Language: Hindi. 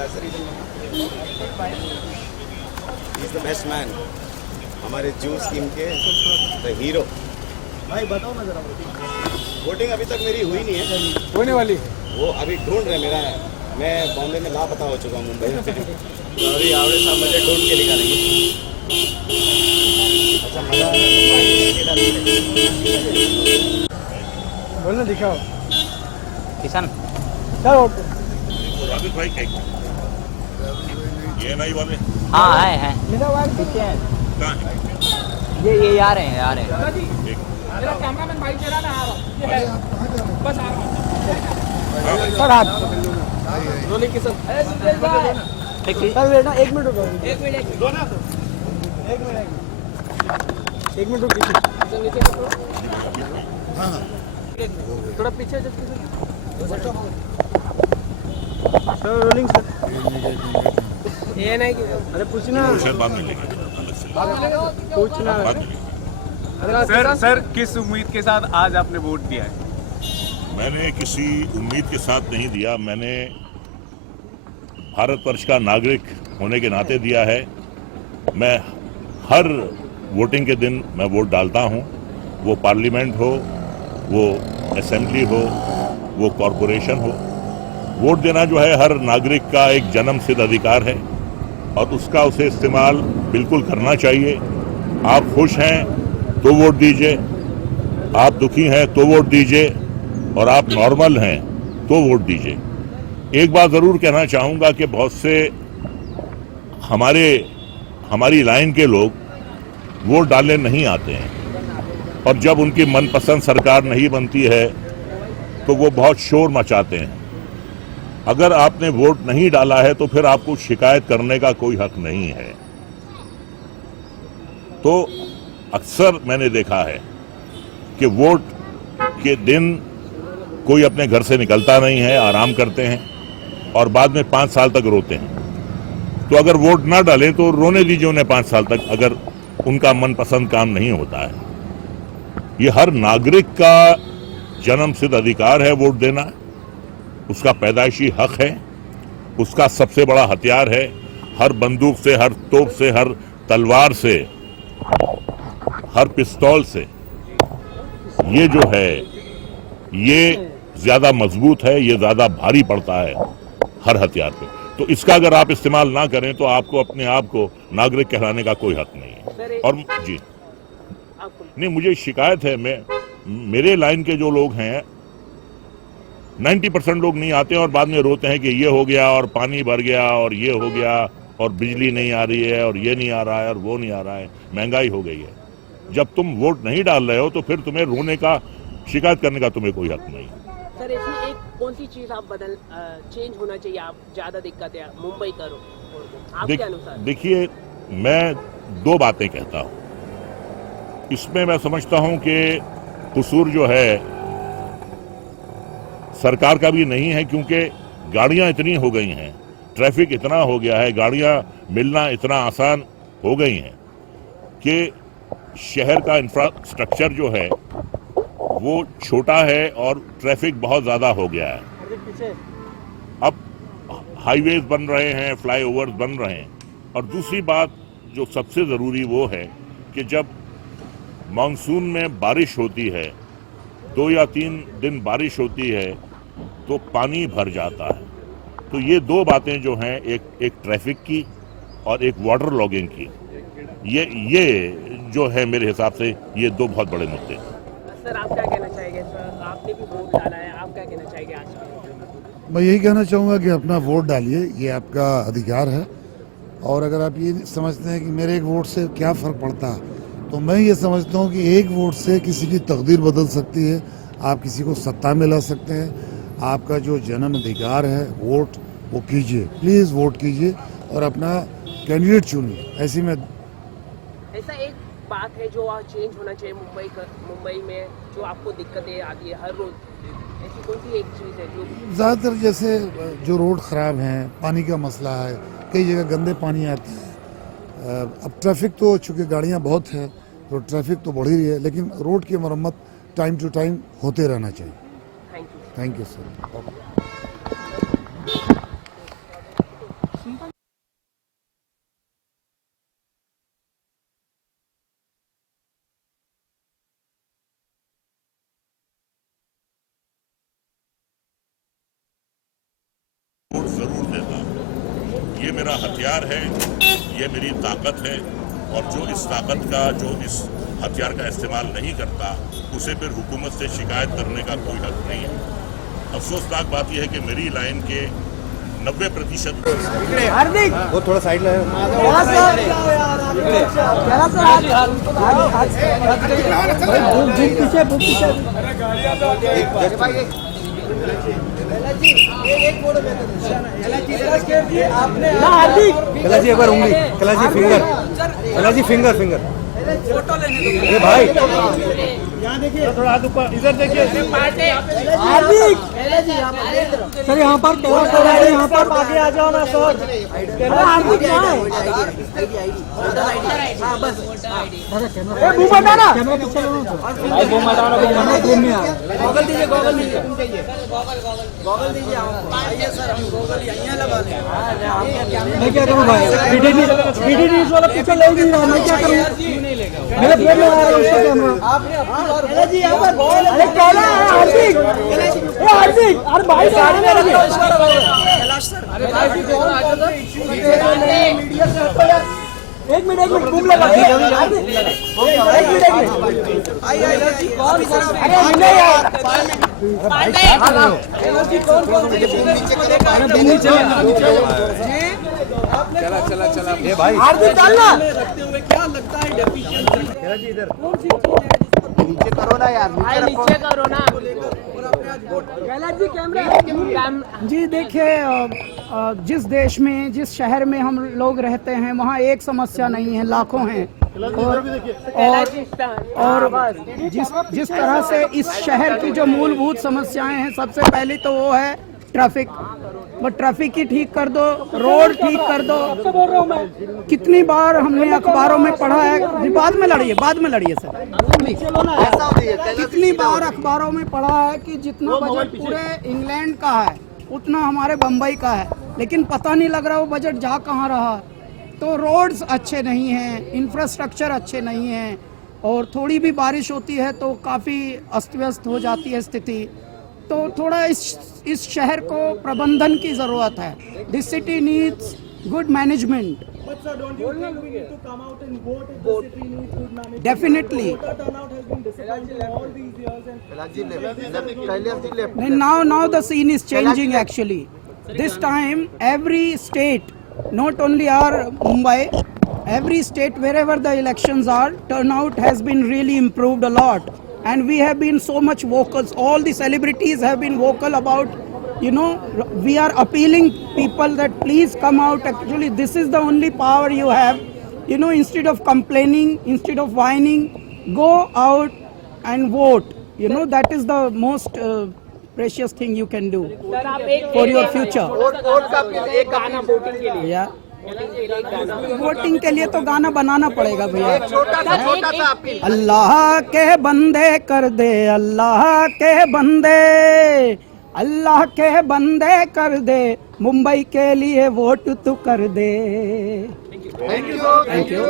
that's the reason. He's the best man. हमारे जू स्कीम के द हीरो। भाई बताओ ना जरा वोटिंग अभी तक मेरी हुई नहीं है, होने वाली। वो अभी ढूंढ रहे मेरा। मैं बॉम्बे में लापता हो चुका हूँ, मुंबई में। तो अभी आवड़े साहब मुझे ढूंढ के निकालेंगे। अच्छा मजा बोलना दिखाओ किसान क्या वोट राबिक भाई ये नहीं वाले हाँ है मेरा वार्ड पीछे है। कहाँ है? ये आ रहे हैं मेरा कैमरामैन भाई तेरा ना आ रहा है बस आ रहा सर हाथ रोलिंग किसान सर बेटा 1 मिनट रुको 1 मिनट दो ना 1 मिनट रुक नीचे हाँ थोड़ा पीछे सर रोलिंग सर ये नहीं अरे पूछना शायद बाद में लेंगे पूछना बाद में लेंगे। सर किस उम्मीद के साथ आज आपने वोट दिया है? मैंने किसी उम्मीद के साथ नहीं दिया, मैंने भारतवर्ष का नागरिक होने के नाते दिया है। मैं हर वोटिंग के दिन मैं वोट डालता हूं, वो पार्लियामेंट हो, वो असेंबली हो, वो कॉरपोरेशन हो। वोट देना जो है हर नागरिक का एक जन्मसिद्ध अधिकार है और उसका उसे इस्तेमाल बिल्कुल करना चाहिए। आप खुश हैं तो वोट दीजिए, आप दुखी हैं तो वोट दीजिए और आप नॉर्मल हैं तो वोट दीजिए। एक बात जरूर कहना चाहूंगा कि बहुत से हमारी लाइन के लोग वोट डालने नहीं आते हैं और जब उनकी मनपसंद सरकार नहीं बनती है तो वो बहुत शोर मचाते हैं। अगर आपने वोट नहीं डाला है तो फिर आपको शिकायत करने का कोई हक नहीं है। तो अक्सर मैंने देखा है कि वोट के दिन कोई अपने घर से निकलता नहीं है, आराम करते हैं और बाद में 5 साल तक रोते हैं। तो अगर वोट ना डालें तो रोने दीजिए उन्हें 5 साल तक, अगर उनका मनपसंद काम नहीं होता है। ये हर नागरिक का जन्मसिद्ध अधिकार है वोट देना, उसका पैदाइशी हक है, उसका सबसे बड़ा हथियार है। हर बंदूक से, हर तोप से, हर तलवार से, हर पिस्तौल से ये जो है ये ज्यादा मजबूत है, ये ज्यादा भारी पड़ता है हर हथियार पे। तो इसका अगर आप इस्तेमाल ना करें तो आपको अपने आप को नागरिक कहलाने का कोई हक नहीं है। और जी नहीं, मुझे शिकायत है, मेरे लाइन के जो लोग हैं 90% लोग नहीं आते और बाद में रोते हैं कि ये हो गया और पानी भर गया और ये हो गया और बिजली नहीं आ रही है और ये नहीं आ रहा है और वो नहीं आ रहा है, महंगाई हो गई है। जब तुम वोट नहीं डाल रहे हो तो फिर तुम्हें रोने का, शिकायत करने का तुम्हें कोई हक नहीं। सर इसमें एक कौन सी चीज आप चेंज होना चाहिए, आप ज्यादा दिक्कत है मुंबई करो आपके अनुसार? देखिए, मैं 2 बातें कहता हूं। इसमें मैं समझता हूं कि कसूर जो है सरकार का भी नहीं है, क्योंकि गाड़ियां इतनी हो गई हैं, ट्रैफिक इतना हो गया है, गाड़ियां मिलना इतना आसान हो गई हैं कि शहर का इंफ्रास्ट्रक्चर जो है वो छोटा है और ट्रैफिक बहुत ज़्यादा हो गया है। अब हाईवेज बन रहे हैं, फ्लाईओवर्स बन रहे हैं। और दूसरी बात जो सबसे ज़रूरी वो है कि जब मानसून में बारिश होती है, 2 या 3 दिन बारिश होती है तो पानी भर जाता है। तो ये 2 बातें जो हैं, एक ट्रैफिक की और एक वाटर लॉगिंग की, ये जो है मेरे हिसाब से ये 2 बहुत बड़े मुद्दे हैं। सर आप क्या कहना चाहेंगे? सर आपने भी वोट डाला है, आप क्या कहना चाहेंगे आज? मैं यही कहना चाहूँगा कि अपना वोट डालिए, ये आपका अधिकार है। और अगर आप ये समझते हैं कि मेरे एक वोट से क्या फ़र्क पड़ता है, तो मैं ये समझता हूँ कि एक वोट से किसी की तकदीर बदल सकती है, आप किसी को सत्ता में ला सकते हैं। आपका जो जन्म अधिकार है वोट, वो कीजिए, प्लीज़ वोट कीजिए और अपना कैंडिडेट चुनिए। ऐसी में ऐसा एक बात है जो चेंज होना चाहिए मुंबई में, जो आपको दिक्कतें आती है हर रोज, ऐसी कौन सी एक चीज़ है जो? ज़्यादातर जैसे जो रोड ख़राब हैं, पानी का मसला है, कई जगह गंदे पानी आते हैं। अब ट्रैफिक तो चूँकि गाड़ियाँ बहुत हैं तो ट्रैफिक तो बढ़ ही रही है, लेकिन रोड की मरम्मत टाइम टू टाइम होते रहना चाहिए। Thank you. Thank you sir. ये मेरा हथियार है, ये मेरी ताकत है, और जो इस ताकत का, जो इस हथियार का इस्तेमाल नहीं करता, उसे फिर हुकूमत से शिकायत करने का कोई हक नहीं है। अफसोसनाक बात यह है कि मेरी लाइन के 90% हार्दिक वो थोड़ा साइड लाए कलाजी एक बार उंगली, कलाजी फिंगर, कलाजी फिंगर फिंगर। अरे भाई यहाँ देखिए, थोड़ा हाथ ऊपर, इधर देखिए। हार्दिक सर यहाँ पर यहाँ पर आगे आ जाओ ना सर। हार्दिक कहाँ है? मुंह बताना, कैमरा पीछे लो ना भाई, मुंह बताना, मुंह में आ। गॉगल दीजिए, गॉगल दीजिए, गॉगल दीजिए। आइए सर, हम गॉगल यहीं लगा लें। मैं क्या करूँ भाई, बीडी न्यूज़ वाला पीछे ले नहीं रहा, मैं क्या करूँ? मेरे प्लेट में आ रहा है उसका कैमरा। अरे कौन है हार्दिक? हार्दिक, अरे भाई साड़ी में लगे। एक मिनट भूख लगा। एक मिनट अरे विनय यार, चला ये भाई हार्दिक डालना। क्या लगता है डेफिशिएंसी इधर नीचे करो ना यार, नीचे करो ना। जी कैमरा जी देखिए, जिस देश में, जिस शहर में हम लोग रहते हैं, वहाँ एक समस्या नहीं है, लाखों हैं। और जिस तरह से इस शहर की जो मूलभूत समस्याएं हैं, सबसे पहली तो वो है ट्रैफिक। वो ट्रैफिक ही ठीक कर दो, रोड ठीक कर दो। कितनी बार हमने अखबारों में पढ़ा है, बाद में लड़िए सर। कितनी बार अखबारों में पढ़ा है कि जितना बजट पूरे इंग्लैंड का है उतना हमारे बम्बई का है, लेकिन पता नहीं लग रहा वो बजट जा कहाँ रहा। तो रोड्स अच्छे नहीं हैं, इंफ्रास्ट्रक्चर अच्छे नहीं हैं, और थोड़ी भी बारिश होती है तो काफ़ी अस्त व्यस्त हो जाती है स्थिति। तो थोड़ा इस शहर को प्रबंधन की ज़रूरत है। This city needs good management. Definitely now the scene is changing actually. This time every state, not only our Mumbai, every state wherever the elections are, turnout has been really improved a lot, and we have been so much vocal. All the celebrities have been vocal about, we are appealing people that please come out. Actually this is the only power you have, instead of complaining, instead of whining, go out and vote. That is the most precious thing you can do for your future. Yeah. Voting के लिए तो गाना बनाना पड़ेगा भैया। अल्लाह के बंदे कर दे, अल्लाह के बंदे, अल्लाह के बंदे कर दे, मुंबई के लिए वोट तू कर दे। Thank you.